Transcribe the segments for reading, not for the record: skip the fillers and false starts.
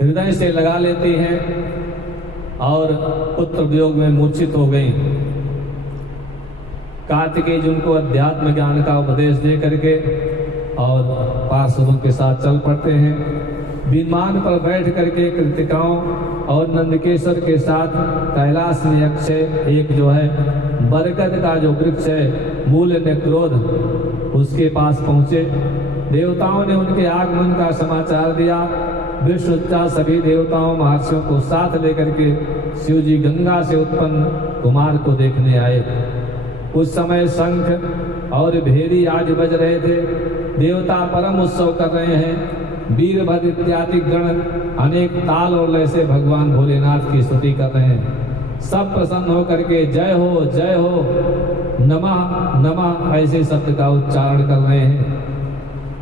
हृदय से लगा लेती हैं और पुत्र वियोग में मूर्छित हो गई। कार्तिकेय जी उनको अध्यात्म ज्ञान का उपदेश दे करके और पार्षदों के साथ चल पड़ते हैं। विमान पर बैठ करके कृतिकाओं और नंदकेश्वर के साथ कैलाश में अक्षय एक जो है बरगद का जो वृक्ष है मूल नेक्रोध उसके पास पहुंचे। देवताओं ने उनके आगमन का समाचार दिया। विष्णु सभी देवताओं महर्षियों को साथ लेकर के शिव जी गंगा से उत्पन्न कुमार को देखने आए। उस समय शंख और भेरी आज बज रहे थे। देवता परम उत्सव कर रहे हैं। वीरभद्र इत्यादि गण अनेक ताल और लय से भगवान भोलेनाथ की स्तुति कर रहे हैं। सब प्रसन्न होकर के जय हो नमः नमः ऐसे शब्द का उच्चारण कर रहे हैं।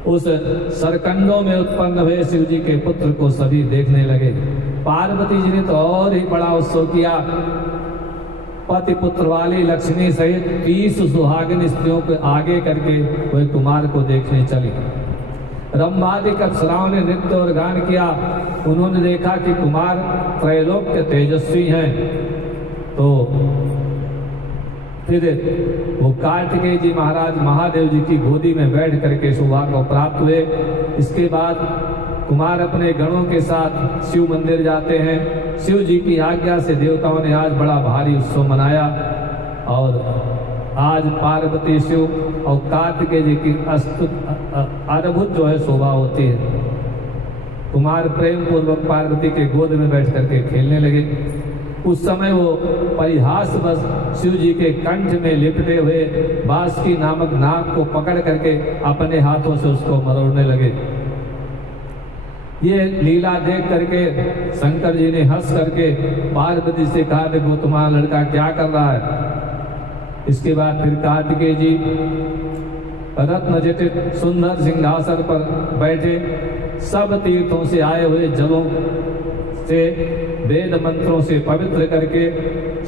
उस सरकंडों में उत्पन्न हुए शिव जी के पुत्र को सभी देखने लगे। पार्वती जी ने तो और ही बड़ा उत्सव किया। पति पुत्र वाली लक्ष्मी सहित 30 सुहागिन स्त्रियों को आगे करके वह कुमार को देखने चली। रंभादिक अप्सराओं ने नृत्य और गान किया। उन्होंने देखा कि कुमार त्रैलोक्य तेजस्वी हैं, तो फिर वो कार्तिकेय जी महाराज महादेव जी की गोदी में बैठ करके सौभाग्य को प्राप्त हुए। इसके बाद कुमार अपने गणों के साथ शिव मंदिर जाते हैं। शिव जी की आज्ञा से देवताओं ने आज बड़ा भारी उत्सव मनाया और आज पार्वती शिव और कार्तिकेय जी की अद्भुत जो है शोभा होती है। कुमार प्रेम पूर्वक पार्वती के गोद में बैठ करके खेलने लगे। उस समय वो परिहास बस शिव जी के कंठ में लिपटे हुए बांसुरी नामक नाग को पकड़ करके अपने हाथों से उसको मरोड़ने लगे। ये लीला देख करके शंकर जी ने हंस करके पार्वती से कहा, देखो तुम्हारा लड़का क्या कर रहा है। इसके बाद फिर कार्तिकेय जी रत्न जटित सुंदर सिंहासन पर बैठे। सब तीर्थों से आए हुए जलों से वेद मंत्रों से पवित्र करके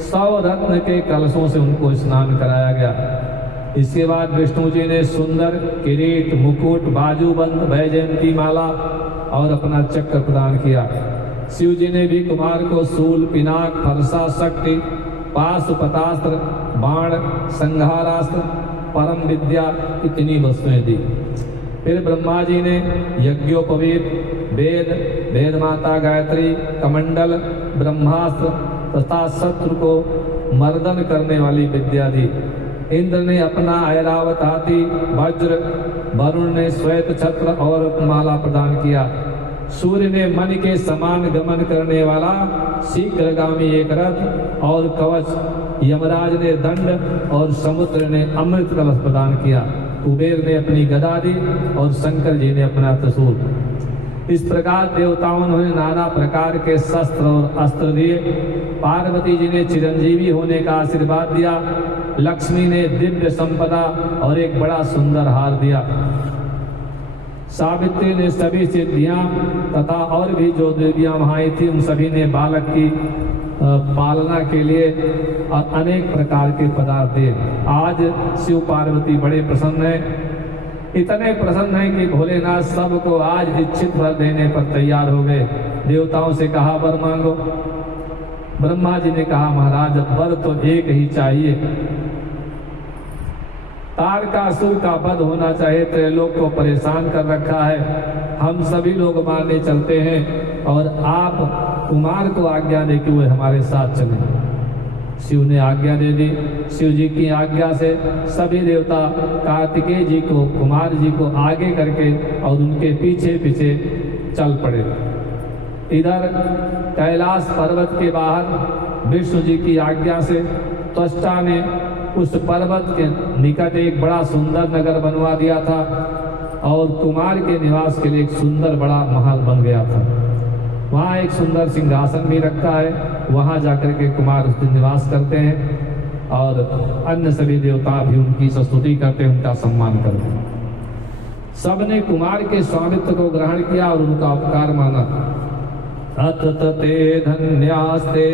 100 रत्न के कलशों से उनको स्नान कराया गया। इसके बाद विष्णु जी ने सुंदर किरीट मुकुट बाजूबंद वैजयंती माला और अपना चक्र प्रदान किया। शिव जी ने भी कुमार को सूल पिनाक फरसा शक्ति पाशुपतास्त्र बाण संहारास्त्र परम विद्या इतनी वस्तुएं दी। फिर ब्रह्मा जी ने यज्ञोपवीत वेद वेद माता गायत्री कमंडल ब्रह्मास्त्र तथा शत्रु को मर्दन करने वाली विद्या दी। इंद्र ने अपना ऐरावत हाथी वज्र, वरुण ने श्वेत छत्र और माला प्रदान किया। सूर्य ने मन के समान गमन करने वाला शीघ्रगामी एक रथ और कवच, यमराज ने दंड और समुद्र ने अमृत कलश प्रदान किया। कुबेर ने अपनी गदा दी और शंकर जी ने अपना त्रिशूल। इस प्रकार देवताओं ने नाना प्रकार के शस्त्र और अस्त्र दिए। पार्वती जी ने चिरंजीवी होने का आशीर्वाद दिया। लक्ष्मी ने दिव्य संपदा और एक बड़ा सुंदर हार दिया। सावित्री ने सभी सिद्धियां तथा और भी जो देवियां वहां आई थी उन सभी ने बालक की पालना के लिए अनेक प्रकार के पदार्थ दिए। आज शिव पार्वती बड़े प्रसन्न हैं। इतने प्रसन्न हैं कि भोलेनाथ सबको आज इच्छित वर देने पर तैयार हो गए। देवताओं से कहा वर मांगो। ब्रह्मा जी ने कहा महाराज वर तो एक ही चाहिए। तारकासुर का वध होना चाहिए। त्रैलोक को परेशान कर रखा है। हम सभी लोग मारने चलते हैं और आप कुमार को आज्ञा दे कि वे हमारे साथ चले। शिव ने आज्ञा दे दी। शिव जी की आज्ञा से सभी देवता कार्तिकेय जी को कुमार जी को आगे करके और उनके पीछे पीछे चल पड़े। इधर कैलाश पर्वत के बाहर विष्णु जी की आज्ञा से त्वष्टा ने उस पर्वत के निकट एक बड़ा सुंदर नगर बनवा दिया था और कुमार के निवास के लिए एक सुंदर बड़ा महल बन गया था। वहाँ एक सुंदर सिंहासन भी रखा है। वहाँ जाकर के कुमार उस दिन निवास करते हैं और अन्य सभी देवता भी उनकी स्तुति करते हैं, उनका सम्मान करते हैं। सबने कुमार के स्वामित्व को ग्रहण किया और उनका उपकार माना। अथ ते धन्यास्ते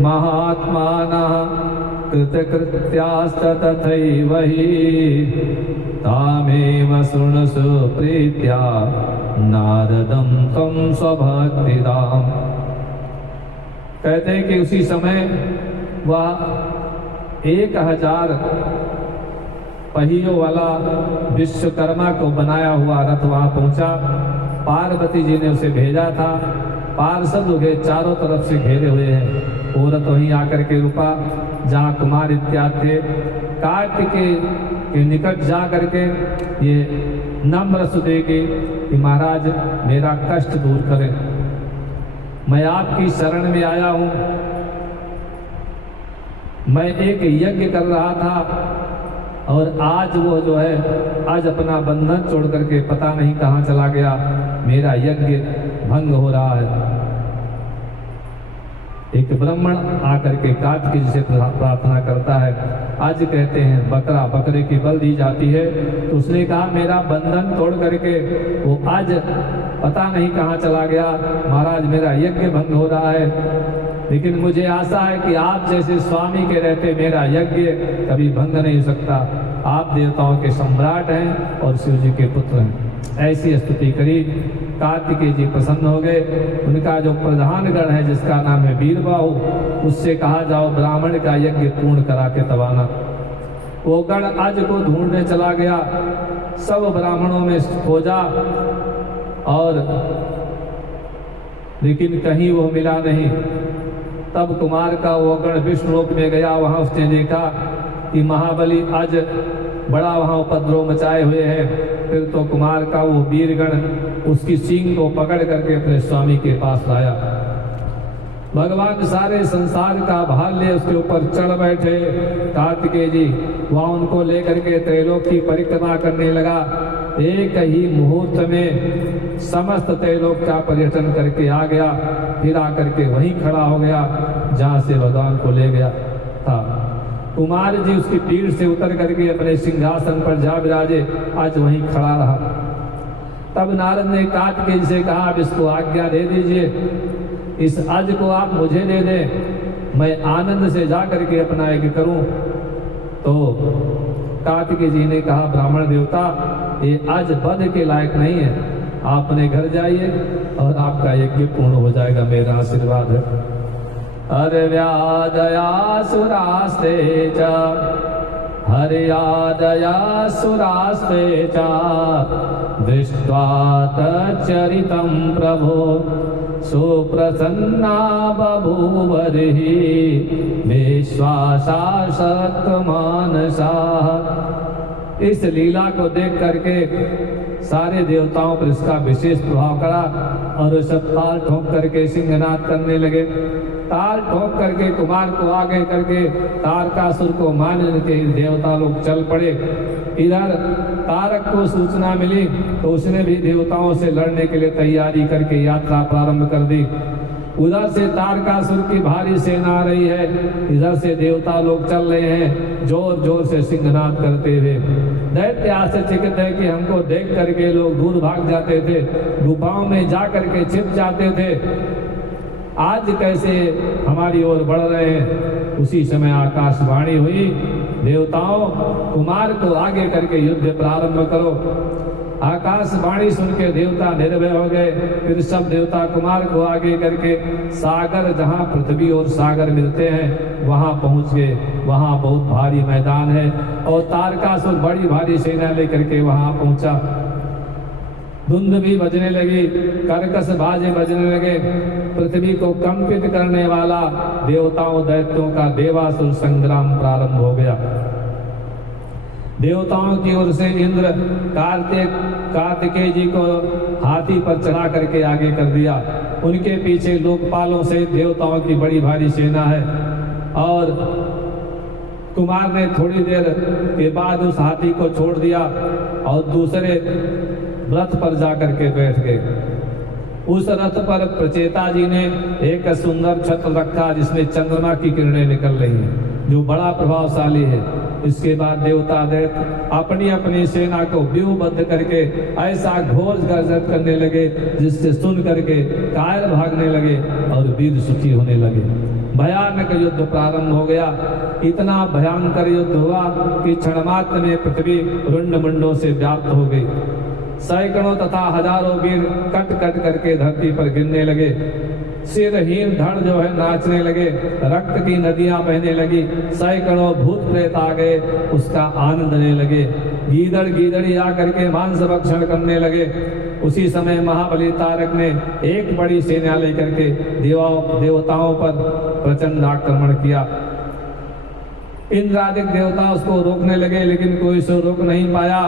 महात्मानः कृतकृत्यास्त तथैव हि तामेव शृणुषु प्रीत्या नारदं तं स्वभक्तिदां। कहते हैं कि उसी समय वह 1000 पहियों वाला विश्वकर्मा को बनाया हुआ रथ वहां पहुंचा। पार्वती जी ने उसे भेजा था। पार्षद उसे चारों तरफ से घेरे हुए हैं। वो रथ वहीं आकर के रुका जहाँ कुमार इत्यादि थे। कार्तिकेय के निकट जा करके ये नम्र सुदेगी कि महाराज मेरा कष्ट दूर करें, मैं आपकी शरण में आया हूँ। मैं एक यज्ञ कर रहा था और आज वो जो है आज अपना बंधन छोड़ करके पता नहीं कहाँ चला गया, मेरा यज्ञ भंग हो रहा है। एक ब्राह्मण आकर के कार्तिकेय जी से प्रार्थना करता है। आज कहते हैं बकरा बकरे की बलि दी जाती है, तो उसने कहा मेरा बंधन तोड़ करके वो आज पता नहीं कहाँ चला गया, महाराज मेरा यज्ञ भंग हो रहा है, लेकिन मुझे आशा है कि आप जैसे स्वामी के रहते मेरा यज्ञ कभी भंग नहीं हो सकता। आप देवताओं के सम्राट हैं और शिव जी के पुत्र हैं। ऐसी स्तुति करी। कार्तिकेय जी प्रसन्न हो गए। उनका जो प्रधान गण है जिसका नाम है वीरबाहु, उससे कहा जाओ ब्राह्मण का यज्ञ पूर्ण करा के तब आना। वो गण आज को ढूंढने चला गया, सब ब्राह्मणों में खोजा और लेकिन कहीं वो मिला नहीं। तब कुमार का वो गण विष्णु लोक में गया। वहां उसने देखा कि महाबली आज बड़ा वहां उपद्रव मचाए हुए हैं। फिर तो कुमार का वो वीरगण उसकी सींग को पकड़ करके अपने स्वामी के पास लाया। भगवान सारे संसार का भार ले उसके ऊपर चढ़ बैठे। कार्तिकेय जी वहां उनको लेकर के त्रैलोक की परिक्रमा करने लगा। एक ही मुहूर्त में समस्त त्रैलोक का पर्यटन करके आ गया। फिर आकर के वहीं खड़ा हो गया जहां से भगवान को ले गया था। कुमार जी उसकी पीठ से उतर करके अपने सिंहासन पर जा विराजे, आज वहीं खड़ा रहा। तब नारद ने कार्तिकेय जी से कहा अब इसको आज्ञा दे दीजिए, इस अज को आप मुझे दे दें, मैं आनंद से जा करके अपना यज्ञ करूं। तो कार्तिकेय जी ने कहा ब्राह्मण देवता ये अज वध के लायक नहीं है, आप अपने घर जाइए और आपका यज्ञ पूर्ण हो जाएगा, मेरा आशीर्वाद है। हर्व्यादया सुरास्ते च हर्यादया सुरास्ते च दृष्ट्वा तच्चरितं प्रभो सुप्रसन्ना बभूवरिः विश्वासा शक्तमानसा। इस लीला को देख करके सारे देवताओं पर इसका विशेष प्रभाव पड़ा और सब ताल ठोक करके सिंहनाद करने लगे। ताल ठोक करके कुमार को आगे करके तारकासुर को मारने के देवता लोग चल पड़े। इधर तारक को सूचना मिली तो उसने भी देवताओं से लड़ने के लिए तैयारी करके यात्रा प्रारंभ कर दी। उधर से तारकासुर की भारी सेना आ रही है, इधर से देवता लोग चल रहे हैं जोर जोर से सिंहनाद करते हुए। दैत्य आश्चर्यचकित है कि हमको देख करके लोग दूर भाग जाते थे, गुफाओं में जा करके छिप जाते थे, आज कैसे हमारी ओर बढ़ रहे हैं। उसी समय आकाशवाणी हुई, देवताओं कुमार को आगे करके युद्ध प्रारंभ करो। आकाशवाणी सुन के देवता निर्भय हो गए। फिर सब देवता कुमार को आगे करके सागर जहाँ पृथ्वी और सागर मिलते हैं वहां पहुंच गए। वहां बहुत भारी मैदान है और तारकासुर बड़ी भारी सेना लेकर के वहां पहुंचा। धुंध भी बजने लगी, कर्कश बाजे बजने लगे। पृथ्वी को कंपित करने वाला देवताओं दैत्यों का देवासुर संग्राम प्रारंभ हो गया। देवताओं की ओर से इंद्र कार्तिकेय जी को हाथी पर चढ़ा करके आगे कर दिया। उनके पीछे लोकपालों से देवताओं की बड़ी भारी सेना है और कुमार ने थोड़ी देर के बाद उस हाथी को छोड़ दिया और दूसरे रथ पर जाकर के बैठ गए। उस रथ पर प्रचेता जी ने एक सुंदर छत्र रखा जिसमें चंद्रमा की किरणें निकल रही हैं, जो बड़ा प्रभावशाली है। इसके बाद देवता दैत्य अपनी अपनी सेना को व्यूहबद्ध करके ऐसा घोर गर्जन करने लगे जिससे सुन करके कायर भागने लगे और वीर सुखी होने लगे। भयानक युद्ध प्रारंभ हो गया। इतना भयंकर युद्ध हुआ कि क्षणमात्र में पृथ्वी रुंड मुंडों से व्याप्त हो गई। सैकड़ों तथा हजारों वीर कट कट करके धरती पर गिरने लगे। सिरहीन धड़ जो है नाचने लगे, रक्त की नदियां बहने लगी, सैकड़ों भूत प्रेत आ गए, उसका आनंद लेने लगे। गीदड़ गीदड़ी आकर के मांस भक्षण करने लगे। उसी समय महाबली तारक ने एक बड़ी सेना लेकर के देवताओं पर प्रचंड आक्रमण किया। इंद्रादिक देवता उसको रोकने लगे, लेकिन कोई उसे रोक नहीं पाया।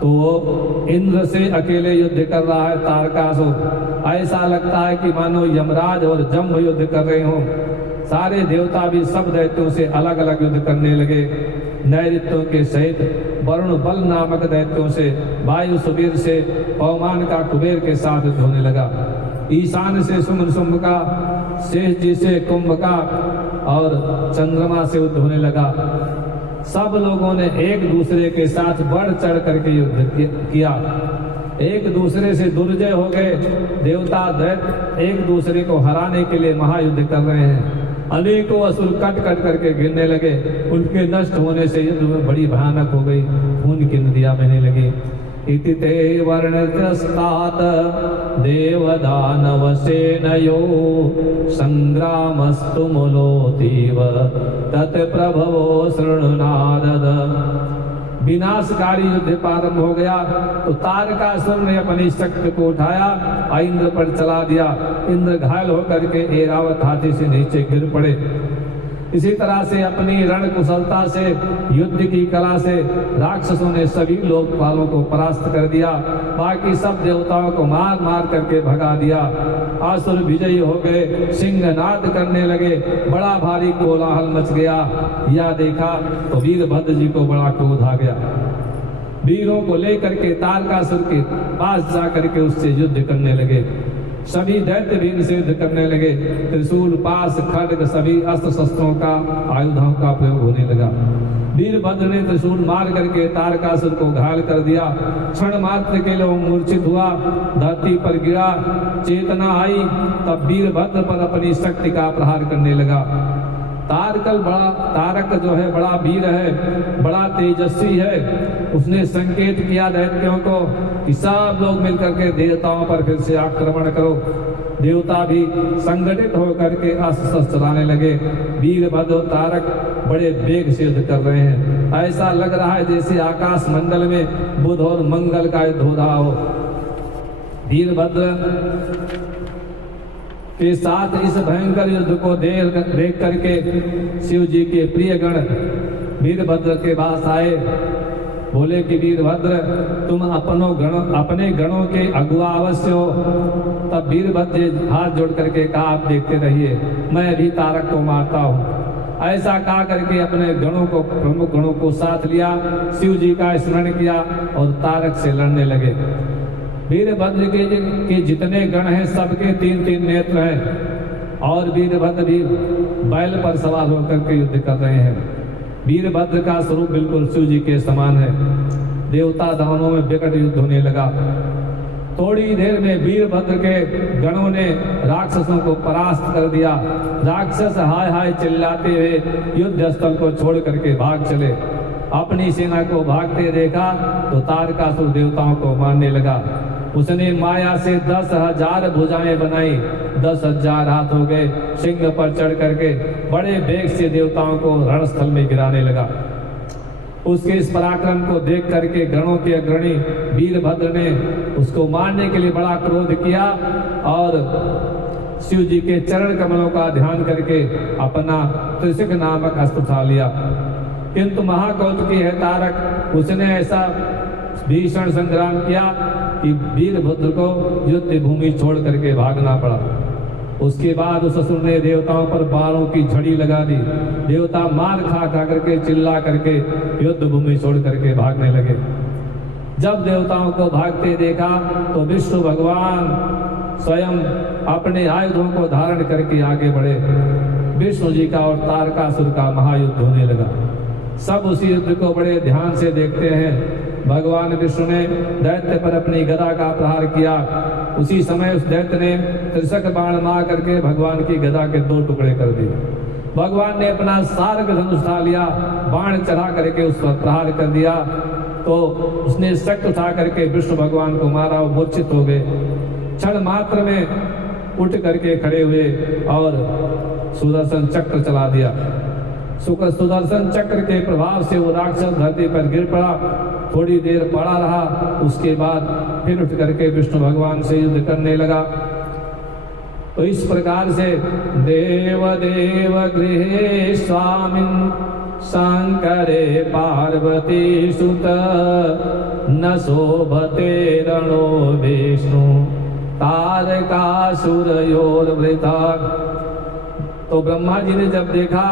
तो वो इंद्र से अकेले युद्ध कर रहा है तारकासुर। ऐसा लगता है कि मानो यमराज और जम्भ युद्ध कर रहे हों। सारे देवता भी सब दैत्यों से अलग अलग युद्ध करने लगे। नैऋत्यों के सहित वरुण बल नामक दैत्यों से, वायु सुबीर से, पवमान का कुबेर के साथ युद्ध होने लगा। ईशान से शुंभ का, शेष जी से कुंभ का और चंद्रमा से युद्ध होने लगा। सब लोगों ने एक दूसरे के साथ बढ़ चढ़ करके युद्ध किया। एक दूसरे से दुर्जय हो गए। देवता दैत्य एक दूसरे को हराने के लिए महायुद्ध कर रहे हैं। अनेकों असुर कट कट करके गिरने लगे। उनके नष्ट होने से युद्ध में बड़ी भयानक हो गई, खून की नदियां बहने लगी। इति ते वर्णस्तात देवदानव सेनयो संग्रामस्तु मुलोतीव तत्प्रभवो शृणुनादद। विनाशकारी युद्ध प्रारंभ हो गया तो तारकासुर ने अपनी शक्ति को उठाया, इंद्र पर चला दिया। इंद्र घायल होकर के ऐरावत हाथी से नीचे गिर पड़े। इसी तरह से अपनी रण कुशलता से, युद्ध की कला से राक्षसों ने सभी लोकपालों को परास्त कर दिया। बाकी सब देवताओं को मार मार करके भगा दिया। असुर विजयी हो गए, सिंहनाद करने लगे, बड़ा भारी कोलाहल मच गया। यह देखा तो वीरभद्र जी को बड़ा क्रोध आ गया। वीरों को लेकर के तारकासुर के पास जा करके उससे युद्ध करने लगे। सभी दैत्य भी इनसे युद्ध करने लगे। त्रिशूल, पास, खड्ग, सभी अस्त्र शस्त्रों का, आयुधों का प्रयोग होने लगा। वीरभद्र ने त्रिशूल मार करके तारकासुर को घायल कर दिया। क्षण मात्र के लिए वो मूर्छित हुआ, धरती पर गिरा। चेतना आई तब वीरभद्र पर अपनी शक्ति का प्रहार करने लगा। तारक जो है बड़ा वीर है, बड़ा तेजस्वी है। उसने संकेत किया दैत्यों को कि सब लोग मिलकर के देवताओं पर फिर से आक्रमण करो। देवता भी संगठित होकर के अस्त्र शस्त्र चलाने लगे। वीरभद्र और तारक बड़े वेग से युद्ध कर रहे हैं। ऐसा लग रहा है जैसे आकाश मंडल में बुध और मंगल का युद्ध हो रहा हो। वीरभद्र के साथ इस भयंकर युद्ध को देख करके शिव जी के प्रिय गण वीरभद्र के पास आए। बोले कि वीरभद्र, तुम अपने गणों के अगुआ अवश्य हो। तब वीरभद्र हाथ जोड़ करके कहा, आप देखते रहिए, मैं भी तारक को मारता हूँ। ऐसा कहा करके अपने गणों को, प्रमुख गणों को साथ लिया, शिव जी का स्मरण किया और तारक से लड़ने लगे। वीरभद्र के जितने गण हैं सबके 3-3 नेत्र हैं और वीरभद्र भी बैल पर सवार होकर के युद्ध कर रहे हैं। वीरभद्र का स्वरूप बिल्कुल शिव जी के समान है। देवता दानवों में विकट युद्ध होने लगा। थोड़ी देर में वीरभद्र के गणों ने राक्षसों को परास्त कर दिया। राक्षस हाय हाय चिल्लाते हुए युद्ध स्थल को छोड़ करके भाग चले। अपनी सेना को भागते देखा तो तारकासुर देवताओं को मारने लगा। उसने माया से 10,000 भुजाएं बनाई, 10,000 हाथ हो गए। सिंह पर चढ़ करके बड़े वेग से देवताओं को रणस्थल में गिराने लगा। उसके इस पराक्रम को देख करके गणों के अग्रणी वीरभद्र ने उसको मारने के लिए बड़ा क्रोध किया और शिव जी के चरण कमलों का ध्यान करके अपना त्रिशूल नामक अस्त्र उठा लिया। किंतु महाकौतुकी है तारक, उसने ऐसा भीषण संग्राम किया कि वीरभद्र को युद्ध भूमि छोड़ करके भागना पड़ा। उसके बाद उस असुर ने देवताओं पर बाणों की झड़ी लगा दी। देवता मार खा खा करके चिल्ला करके युद्ध भूमि छोड़ करके भागने लगे। जब देवताओं को भागते देखा तो विष्णु भगवान स्वयं अपने आयुधों को धारण करके आगे बढ़े। विष्णु जी का और तारकासुर का महायुद्ध होने लगा। सब उसी युद्ध को बड़े ध्यान से देखते हैं। भगवान विष्णु ने दैत्य पर अपनी गदा का प्रहार किया। उसी समय उस दैत्य ने त्रिशक बाण मार करके भगवान की गदा के 2 टुकड़े कर दिए। भगवान ने अपना सारंग धनुष उठा लिया, बाण चढ़ा करके उस पर प्रहार कर दिया। तो उसने शक्ति उठा करके विष्णु भगवान को मारा, वो मूर्छित हो गए। क्षण मात्र में उठ करके खड़े हुए और सुदर्शन चक्र चला दिया। सुदर्शन चक्र के प्रभाव से वो राक्षस धरती पर गिर पड़ा, थोड़ी देर पड़ा रहा, उसके बाद फिर उठ करके विष्णु भगवान से युद्ध करने लगा। तो इस प्रकार से देव देव गृहे स्वामिन् शंकरे पार्वती सुत न शोभते रणो विष्णु तारकासुरयोर्वृथा। तो ब्रह्मा जी ने जब देखा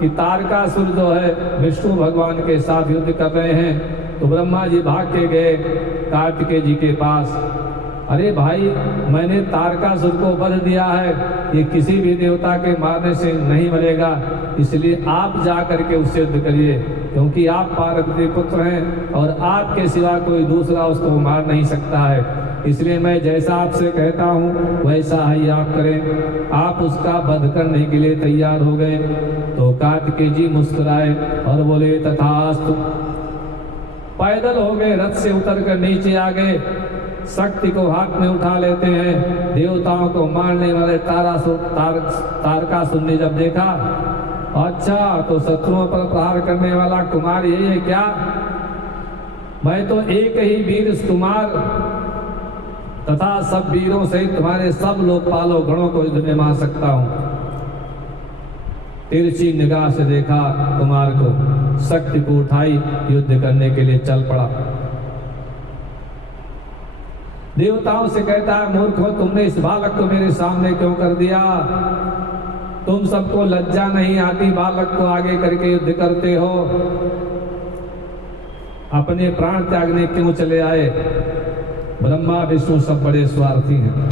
कि तारकासुर जो है विष्णु भगवान के साथ युद्ध कर रहे हैं, तो ब्रह्मा जी भाग के गए कार्तिकेय जी के पास। अरे भाई, मैंने तारकासुर को वध दिया है, ये किसी भी देवता के मारने से नहीं मरेगा, इसलिए आप जा करके उससे युद्ध करिए, क्योंकि आप पार्वती पुत्र हैं और आपके सिवा कोई दूसरा उसको मार नहीं सकता है। इसलिए मैं जैसा आपसे कहता हूँ वैसा ही आप करें। आप उसका वध करने के लिए तैयार हो गए। तो कार्तिकेय जी मुस्कुराए और बोले तथास्तु। पैदल हो गए, रथ से उतर कर नीचे आ गए, शक्ति को हाथ में उठा लेते हैं। देवताओं को मारने वाले तारकासुर ने जब देखा, अच्छा तो शत्रुओं पर प्रहार करने वाला कुमार यही है क्या? मैं तो एक ही वीर कुमार तथा सब वीरों सहित तुम्हारे सब लोकपालों गणों को युद्ध में मार सकता हूं। तिरछी निगाह से देखा कुमार को, शक्ति को उठाई, युद्ध करने के लिए चल पड़ा। देवताओं से कहता है, मूर्खों, तुमने इस बालक को मेरे सामने क्यों कर दिया? तुम सबको लज्जा नहीं आती? बालक को आगे करके युद्ध करते हो, अपने प्राण त्यागने क्यों चले आए? ब्रह्मा विष्णु सब बड़े स्वार्थी हैं।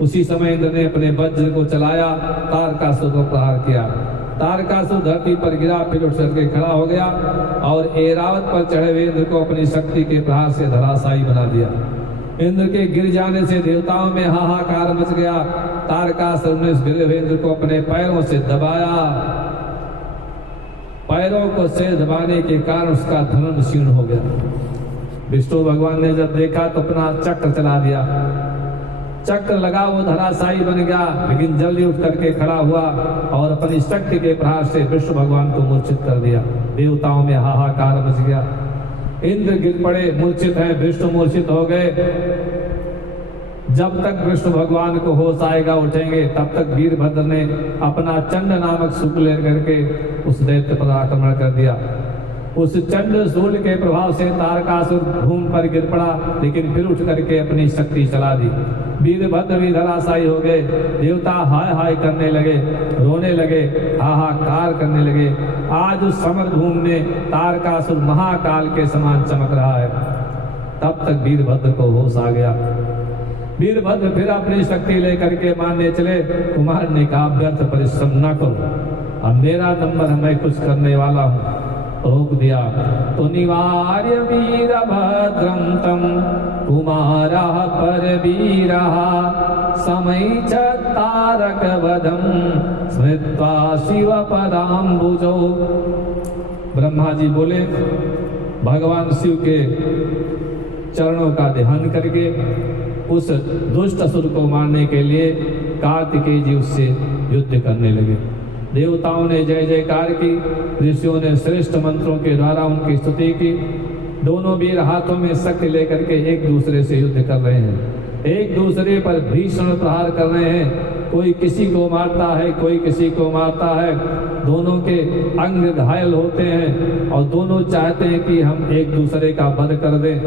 उसी समय इंद्र ने अपने वज्र को चलाया, तारकासुर को प्रहार किया। तारकासुर धरती पर गिरा, फिर उठ करके खड़ा हो गया और ऐरावत पर चढ़े हुए इंद्र को अपनी शक्ति के प्रहार से धराशायी बना दिया। इंद्र के गिर जाने से देवताओं में हाहाकार मच गया। तारकासुर ने उस गिरे हुए इंद्र को अपने पैरों से दबाया। पैरों को से दबाने के कारण उसका धनुष क्षीण हो गया। विष्णु भगवान ने जब देखा तो अपना चक्र चला दिया। चक्र लगा, वो धराशायी बन गया, लेकिन जल्दी उठ करके खड़ा हुआ और अपनी शक्ति के प्रहार से विष्णु भगवान को मूर्छित कर दिया। देवताओं में हाहाकार मच गया। इंद्र गिर पड़े, मूर्छित हैं, विष्णु मूर्छित हो गए। जब तक विष्णु भगवान को होश आएगा, उठेंगे, तब तक वीरभद्र ने अपना चंड नामक सूल ले करके उस दैत्य पर आक्रमण कर दिया। उस चंड सूल के प्रभाव से तारकासुर भूमि पर गिर पड़ा, लेकिन फिर उठ करके अपनी शक्ति चला दी। वीरभद्र भी धराशायी हो गए। देवता हाय हाय करने लगे, रोने लगे, हाहाकार करने लगे। आज उस समर भूमि में तारकासुर महाकाल के समान चमक रहा है। तब तक वीरभद्र को होश आ गया। वीरभद्र फिर अपनी शक्ति लेकर के मारने चले। कुमार ने कहा, व्यर्थ परिश्रम न करो, अब मेरा नंबर है, मैं कुछ करने वाला हूँ। रोक दिया। तो निवार्य वीरभद्रं तम कुमारः परवीरः समैच तारकवधं स्मृत्वा शिवपदाम्बुजौ। ब्रह्मा जी बोले, भगवान शिव के चरणों का ध्यान करके उस दुष्ट असुर को मारने के लिए कार्तिकेय जी उससे युद्ध करने लगे। देवताओं ने जय जयकार की, ऋषियों ने श्रेष्ठ मंत्रों के द्वारा उनकी स्तुति की। दोनों वीर हाथों में शक्ति लेकर के एक दूसरे से युद्ध कर रहे हैं, एक दूसरे पर भीषण प्रहार कर रहे हैं। कोई किसी को मारता है, कोई किसी को मारता है। दोनों के अंग घायल होते हैं और दोनों चाहते हैं कि हम एक दूसरे का वध कर दें।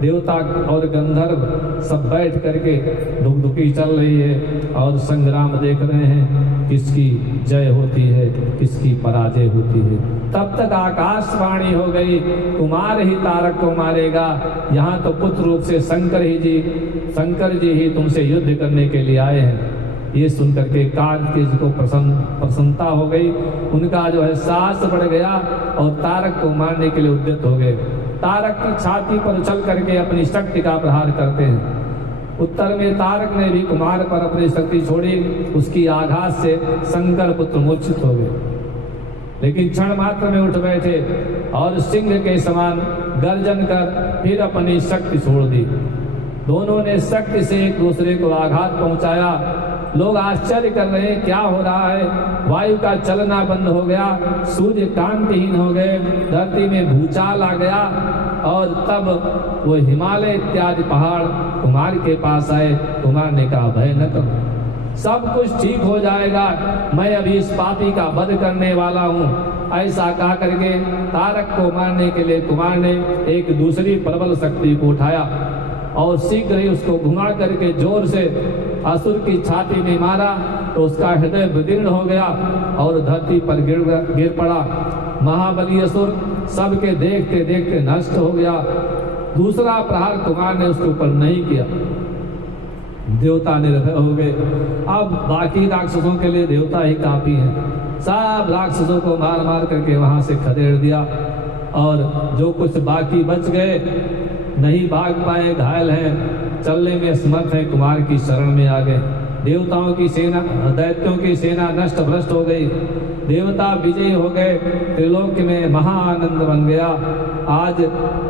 देवता और गंधर्व सब बैठ करके दुखदुखी चल रही है और संग्राम देख रहे हैं, किसकी जय होती है, किसकी पराजय होती है। तब तक आकाशवाणी हो गई, कुमार ही तारक को मारेगा। यहाँ तो पुत्र रूप से शंकर जी ही तुमसे युद्ध करने के लिए आए हैं। ये सुनकर के कार्तिकेय जी को प्रसन्नता हो गई। उनका जो है साहस बढ़ गया और तारक को मारने के लिए उद्यत हो गए। तारक की छाती पर उछल करके अपनी शक्ति का प्रहार करते हैं। उत्तर में तारक ने भी कुमार पर अपनी शक्ति छोड़ी। उसकी आघात से शंकर पुत्र मूर्छित हो गए, लेकिन क्षण मात्र में उठ बैठे। और सिंह के समान गर्जन कर फिर अपनी शक्ति छोड़ दी। दोनों ने शक्ति से एक दूसरे को आघात पहुंचाया। लोग आश्चर्य कर रहे हैं, क्या हो रहा है? वायु का चलना बंद हो गया, सूर्य कांतिहीन हो गए, धरती में भूचाल आ गया और तब वो हिमालय इत्यादि पहाड़ कुमार के पास आए। कुमार ने कहा, भय न करो, सब कुछ ठीक हो जाएगा, मैं अभी इस पापी का वध करने वाला हूँ। ऐसा कहा करके तारक को मारने के लिए कुमार ने एक दूसरी प्रबल शक्ति को उठाया और शीघ्र ही उसको घुमा करके जोर से असुर की छाती में मारा तो उसका हृदय विदीर्ण हो गया और धरती पर गिर पड़ा। महाबली असुर सबके देखते देखते नष्ट हो गया। दूसरा प्रहार कुमार ने उसके ऊपर नहीं किया। देवता निर्भय हो गए। अब बाकी राक्षसों के लिए देवता ही काफी हैं। सब राक्षसों को मार मार करके वहां से खदेड़ दिया और जो कुछ बाकी बच गए नहीं भाग पाए, घायल हैं, चलने में असमर्थ है, कुमार की शरण में आ गए। देवताओं की सेना, दैत्यों की सेना नष्ट भ्रष्ट हो गई, देवता विजयी हो गए, त्रिलोक में महाआनंद बन गया। आज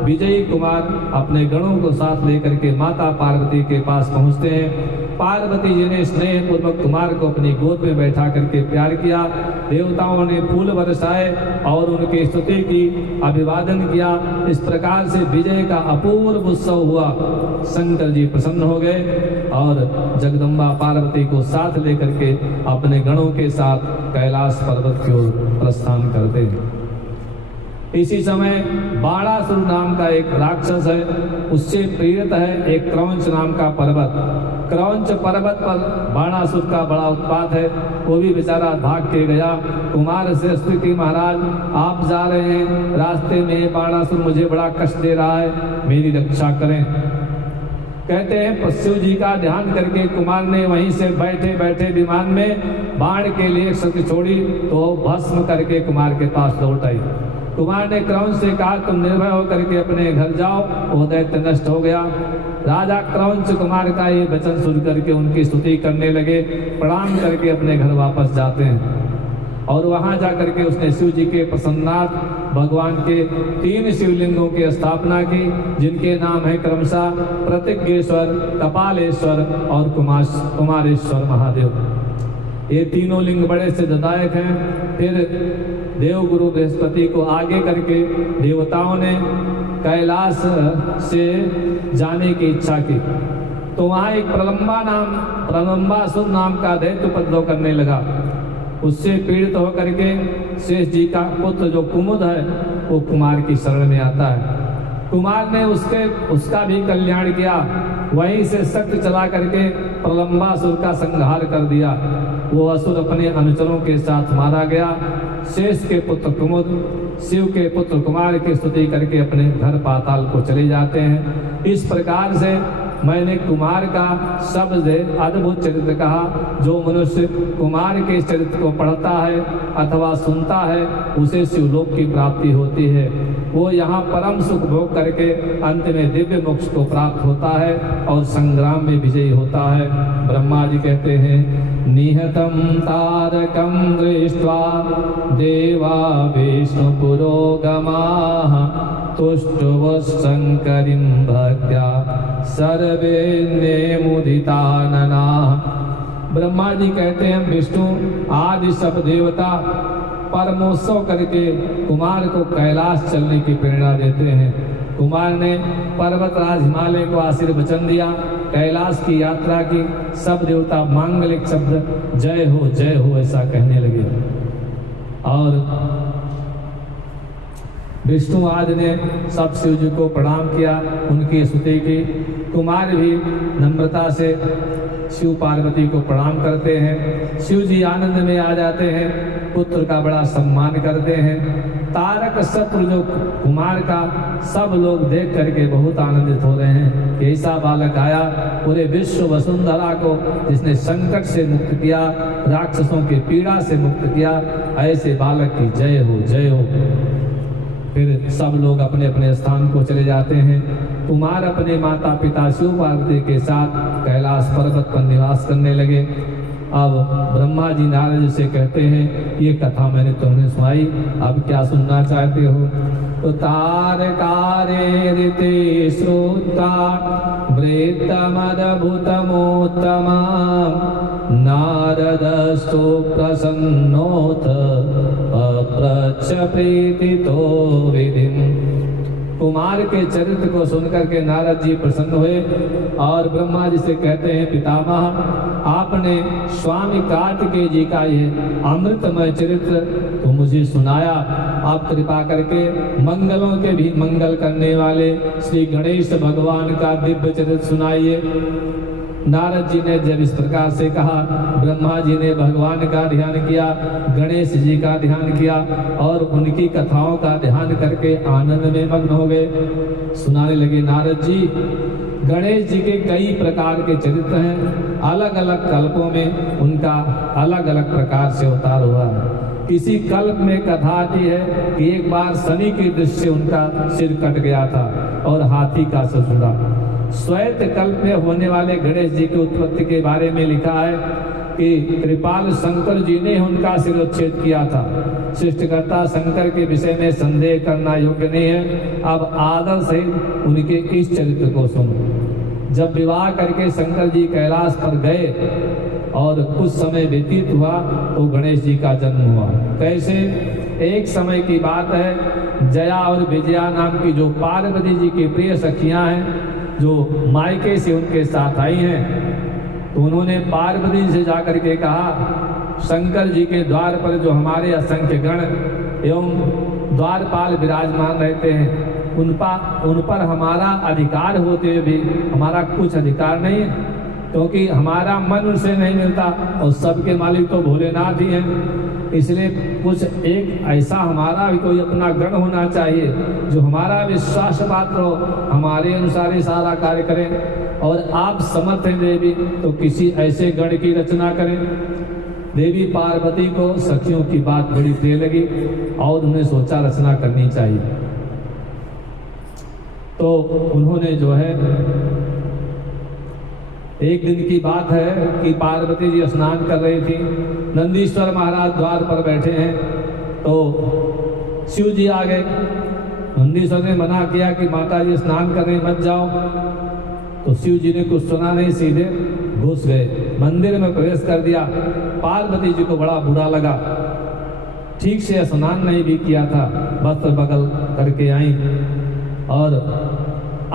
विजयी कुमार अपने गणों को साथ लेकर के माता पार्वती के पास पहुंचते हैं। पार्वती जी ने स्नेह पूर्वक कुमार को अपनी गोद में बैठा करके प्यार किया। देवताओं ने फूल बरसाए और उनकी स्तुति की, अभिवादन किया। इस प्रकार से विजय का अपूर्व उत्सव हुआ। शंकर जी प्रसन्न हो गए और जगदम्बा पार्वती को साथ लेकर के अपने गणों के साथ कैलाश पर्वत की ओर प्रस्थान करते हैं। इसी समय बाणासुर नाम का एक राक्षस है, उससे पीड़ित है एक क्रौंच नाम का पर्वत। क्रौंच पर्वत पर बाणासुर का बड़ा उत्पात है। वो भी बेचारा भाग के गया। कुमार से स्तुति, महाराज आप जा रहे हैं, रास्ते में बाणासुर मुझे बड़ा कष्ट दे रहा है, मेरी रक्षा करें। कहते हैं शिव जी का ध्यान करके कुमार ने वहीं से बैठे बैठे विमान में बाण के लिए शक्ति छोड़ी तो भस्म करके कुमार के पास लौट आई। कुमार ने क्रौंच से कहा, तुम निर्भय होकर के अपने घर जाओ, वो दैत्य नष्ट हो गया। राजा क्रौंच कुमार का ये वचन सुन करके उनकी स्तुति करने लगे, प्रणाम करके अपने घर वापस जाते हैं। और वहां जाकर के उसने शिव जी के प्रसन्नार्थ भगवान के 3 शिवलिंगों की स्थापना की, जिनके नाम है क्रमशः प्रतिज्ञेश्वर, कपालेश्वर और कुमारेश्वर महादेव। ये तीनों लिंग बड़े सिद्धदायक हैं। फिर देव गुरु बृहस्पति को आगे करके देवताओं ने कैलाश से जाने की इच्छा की तो वहां एक प्रलंबासुर नाम का दैत्य उपद्रव करने लगा। उससे पीड़ित होकर के शेष जी का पुत्र जो कुमुद है वो कुमार की शरण में आता है। कुमार ने उसका भी कल्याण किया। वहीं से शक्ति चला करके प्रलंबासुर का संहार कर दिया। वो असुर अपने अनुचरों के साथ मारा गया। शेष के पुत्र कुमुद शिव के पुत्र कुमार की स्तुति करके अपने घर पाताल को चले जाते हैं। इस प्रकार से मैंने कुमार का सबसे अद्भुत चरित्र कहा। जो मनुष्य कुमार के चरित्र को पढ़ता है अथवा सुनता है उसे शिवलोक की प्राप्ति होती है। वो यहाँ परम सुख भोग करके अंत में दिव्य मोक्ष को प्राप्त होता है और संग्राम में विजयी होता है। ब्रह्मा जी कहते हैं, निहतं तारकं दृष्ट्वा देवा विष्णु पुरोगमाः तुष्टुवः शंकरीं भक्त्या सर्वे मुदिताननाः। ब्रह्मा जी कहते हैं, विष्णु आदि सब देवता परमोत्सव करके कुमार को कैलाश चलने की प्रेरणा देते हैं। कुमार ने पर्वतराज हिमालय को आशीर्वचन दिया, कैलाश की यात्रा की। सब देवता मांगलिक शब्द जय हो ऐसा कहने लगे और विष्णु आदि ने सब शिव जी को प्रणाम किया, उनकी स्तुति की। कुमार भी नम्रता से शिव पार्वती को प्रणाम करते हैं। शिव जी आनंद में आ जाते हैं, पुत्र का बड़ा सम्मान करते हैं। तारक शत्रु जो कुमार का सब लोग देख करके बहुत आनंदित हो रहे हैं। ऐसा बालक आया पूरे विश्व वसुंधरा को, जिसने संकट से मुक्त किया, राक्षसों की पीड़ा से मुक्त किया। ऐसे बालक की जय हो। फिर सब लोग अपने अपने स्थान को चले जाते हैं। कुमार अपने माता पिता शिव पार्वती के साथ कैलाश पर्वत पर निवास करने लगे। अब ब्रह्मा जी नारद जी से कहते हैं ये कथा मैंने तुम्हें सुनाई, अब क्या सुनना चाहते हो? तो तारकारे ऋते श्रोता वृत्तमद्भुतमोत्तमा नारदस्तु प्रसन्नोत पप्रच्छ प्रीतितो विधिम्। कुमार के चरित्र को सुनकर के नारद जी प्रसन्न हुए और ब्रह्मा जी से कहते हैं, पितामह आपने स्वामी कार्तिकेय जी का ये अमृतमय चरित्र तो मुझे सुनाया, आप कृपा करके मंगलों के भी मंगल करने वाले श्री गणेश भगवान का दिव्य चरित्र सुनाइए। नारद जी ने जब इस प्रकार से कहा, ब्रह्मा जी ने भगवान का ध्यान किया, गणेश जी का ध्यान किया और उनकी कथाओं का ध्यान करके आनंद में मग्न हो गए। सुनाने लगे, नारद जी गणेश जी के कई प्रकार के चरित्र हैं, अलग अलग कल्पों में उनका अलग अलग प्रकार से अवतार हुआ है। किसी कल्प में कथा आती है कि एक बार शनि की दृष्टि से उनका सिर कट गया था और हाथी का सिर जुड़ा। श्वेत कल्प में होने वाले गणेश जी की उत्पत्ति के बारे में लिखा है कि कृपाल शंकर जी ने उनका सिरोच्छेद किया था। सृष्टिकर्ता शंकर के विषय में संदेह करना योग्य नहीं है। अब आदर सहित उनके इस चरित्र को सुनो। जब विवाह करके शंकर जी कैलाश पर गए और कुछ समय व्यतीत हुआ तो गणेश जी का जन्म हुआ। कैसे? एक समय की बात है, जया और विजया नाम की जो पार्वती जी की प्रिय सखियां हैं, जो मायके से उनके साथ आई हैं, तो उन्होंने पार्वती से जाकर के कहा, शंकर जी के द्वार पर जो हमारे असंख्य गण एवं द्वारपाल विराजमान रहते हैं, उन पर हमारा अधिकार होते हुए भी हमारा कुछ अधिकार नहीं है, क्योंकि हमारा मन उनसे नहीं मिलता और सबके मालिक तो भोलेनाथ ही हैं। इसलिए कुछ एक ऐसा हमारा भी कोई अपना गण होना चाहिए जो हमारा विश्वास पात्र हो, हमारे अनुसार ही सारा कार्य करें। और आप समर्थ हैं देवी, तो किसी ऐसे गण की रचना करें। देवी पार्वती को सखियों की बात बड़ी प्रिय लगी और उन्हें सोचा रचना करनी चाहिए। तो उन्होंने जो है, एक दिन की बात है कि पार्वती जी स्नान कर रही थी, नंदीश्वर महाराज द्वार पर बैठे हैं, तो शिव जी आ गए। नंदीश्वर ने मना किया कि माता जी स्नान करने मत जाओ, तो शिव जी ने कुछ सुना नहीं, सीधे घुस गए, मंदिर में प्रवेश कर दिया। पार्वती जी को बड़ा बुरा लगा, ठीक से स्नान नहीं भी किया था, वस्त्र बगल करके आई। और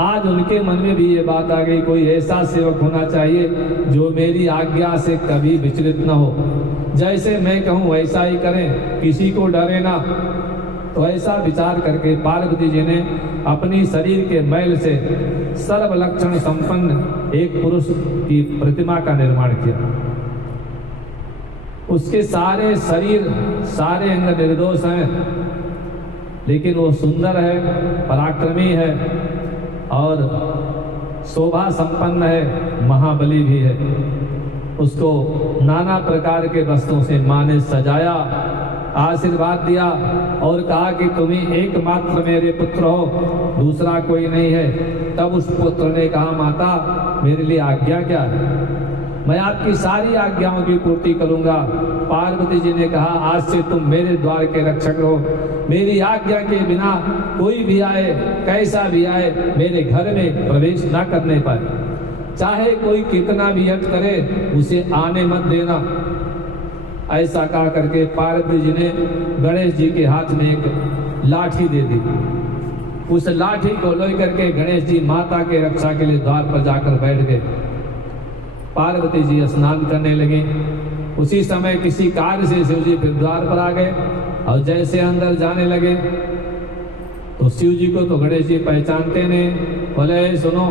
आज उनके मन में भी ये बात आ गई, कोई ऐसा सेवक होना चाहिए जो मेरी आज्ञा से कभी विचलित न हो, जैसे मैं कहूँ वैसा ही करें, किसी को डरे ना। तो ऐसा विचार करके पार्वती जी ने अपनी शरीर के मैल से सर्व लक्षण संपन्न एक पुरुष की प्रतिमा का निर्माण किया। उसके सारे शरीर, सारे अंग निर्दोष हैं, लेकिन वो सुंदर है, पराक्रमी है और शोभा संपन्न है, महाबली भी है। उसको नाना प्रकार के वस्त्रों से माँ ने सजाया, आशीर्वाद दिया और कहा कि तुम ही एकमात्र मेरे पुत्र हो, दूसरा कोई नहीं है। तब उस पुत्र ने कहा, माता मेरे लिए आज्ञा क्या है, मैं आपकी सारी आज्ञाओं की पूर्ति करूंगा। पार्वती जी ने कहा, आज से तुम मेरे द्वार के रक्षक हो, मेरी आज्ञा के बिना कोई भी आए, कैसा भी आए, मेरे घर में प्रवेश न करने पाए, चाहे कोई कितना भी हट करे उसे आने मत देना। ऐसा कहा करके पार्वती जी ने गणेश जी के हाथ में एक लाठी दे दी। उस लाठी को लेकर के गणेश जी माता के रक्षा के लिए द्वार पर जाकर बैठ गए। पार्वती जी स्नान करने लगे। उसी समय किसी कार्य से शिव जी फिर द्वार पर आ गए और जैसे अंदर जाने लगे तो शिव जी को तो गणेश जी पहचानते नहीं। बोले, सुनो,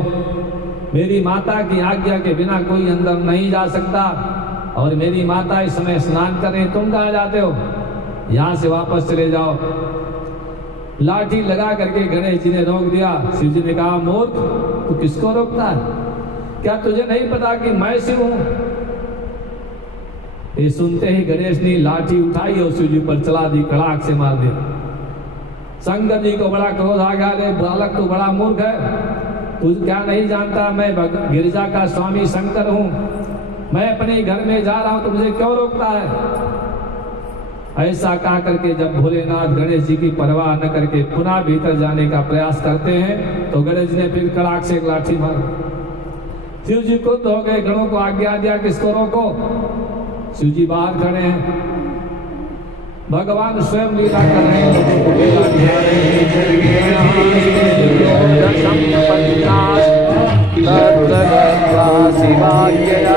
मेरी माता की आज्ञा के बिना कोई अंदर नहीं जा सकता और मेरी माता इस समय स्नान कर रही, तुम कहाँ जाते हो, यहाँ से वापस चले जाओ। लाठी लगा करके गणेश जी ने रोक दिया। शिव जी ने कहा, मूर्ख, तू किसको रोकता है, क्या तुझे नहीं पता कि मैं शिव हूं? ये सुनते ही गणेश ने लाठी उठाई और शिव जी पर चला दी, कड़ाक से मार दिया। शंकर जी को बड़ा क्रोध आ गया, रे बालक तू बड़ा मूर्ख है, तू क्या नहीं जानता मैं गिरजा का स्वामी शंकर हूं, मैं अपने घर में जा रहा हूं तो मुझे क्यों रोकता है? ऐसा कहा करके जब भोलेनाथ गणेश जी की परवाह न करके पुनः भीतर जाने का प्रयास करते हैं तो गणेश जी ने फिर कड़ाक से एक लाठी मार। शिव जी क्रुद्ध हो गए, गणों को आज्ञा दिया कि इसको रोको। शिव जी बाहर खड़े हैं, भगवान स्वयं लीला कर रहे हैं, लोगों को लीला दिखा रहे और अपने जीवन का आगम करना चाहते हैं, यहाँ से भाग जाए।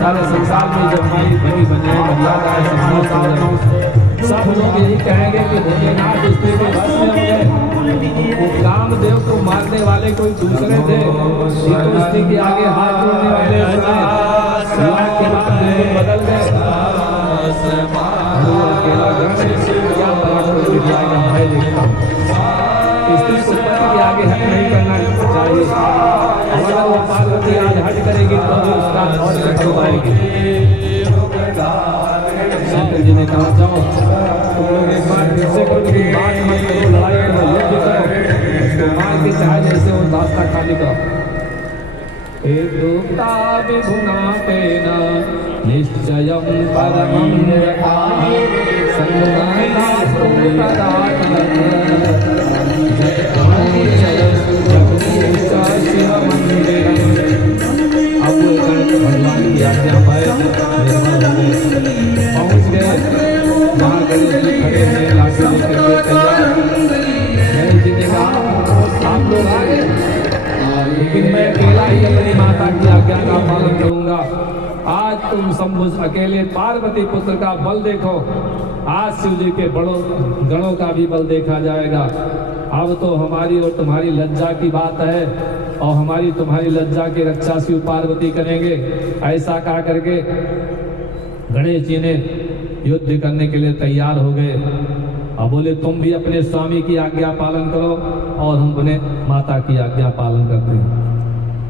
सारे संसार में जब माई बनी बने बदलाता है सब लोग यही कहेंगे कि भोलेनाथ उसके के बस में हो गए। वो कामदेव को मारने वाले कोई दूसरे थे, ये तो उसके के आगे हाथ जोड़ने वाले के बाद पार्वती आज हट करेगी तो भी उसका और कर पाएगी। शंकर जी ने कहा जाओ तुम लोग एक बार फिर से करो, लेकिन बात मत करो, लड़ाई करो, युद्ध करो, उसको मार के चाहे जैसे वो रास्ता खाली करो। दुक्ता विभुना तेन निश्चयं परमं निरताः संगनानास्तु तदा अब भगवान की आज्ञा पाए पहुँच गए जहाँ गणेश जी खड़े हैं लाठी लेकर के तैयार। गणेश जी ने कहा आप लोग आ गए, लेकिन मैं अकेला ही अपनी माता की आज्ञा का पालन करूंगा। आज तुम शंभु अकेले पार्वती पुत्र का बल देखो, आज शिव जी के बड़ों गणों का भी बल देखा जाएगा। अब तो हमारी और तुम्हारी लज्जा की बात है, और हमारी तुम्हारी लज्जा की रक्षा शिव पार्वती करेंगे। ऐसा कहा करके गणेश जी ने युद्ध करने के लिए तैयार हो गए। अब बोले तुम भी अपने स्वामी की आज्ञा पालन करो और हम अपने माता की आज्ञा पालन करते हैं।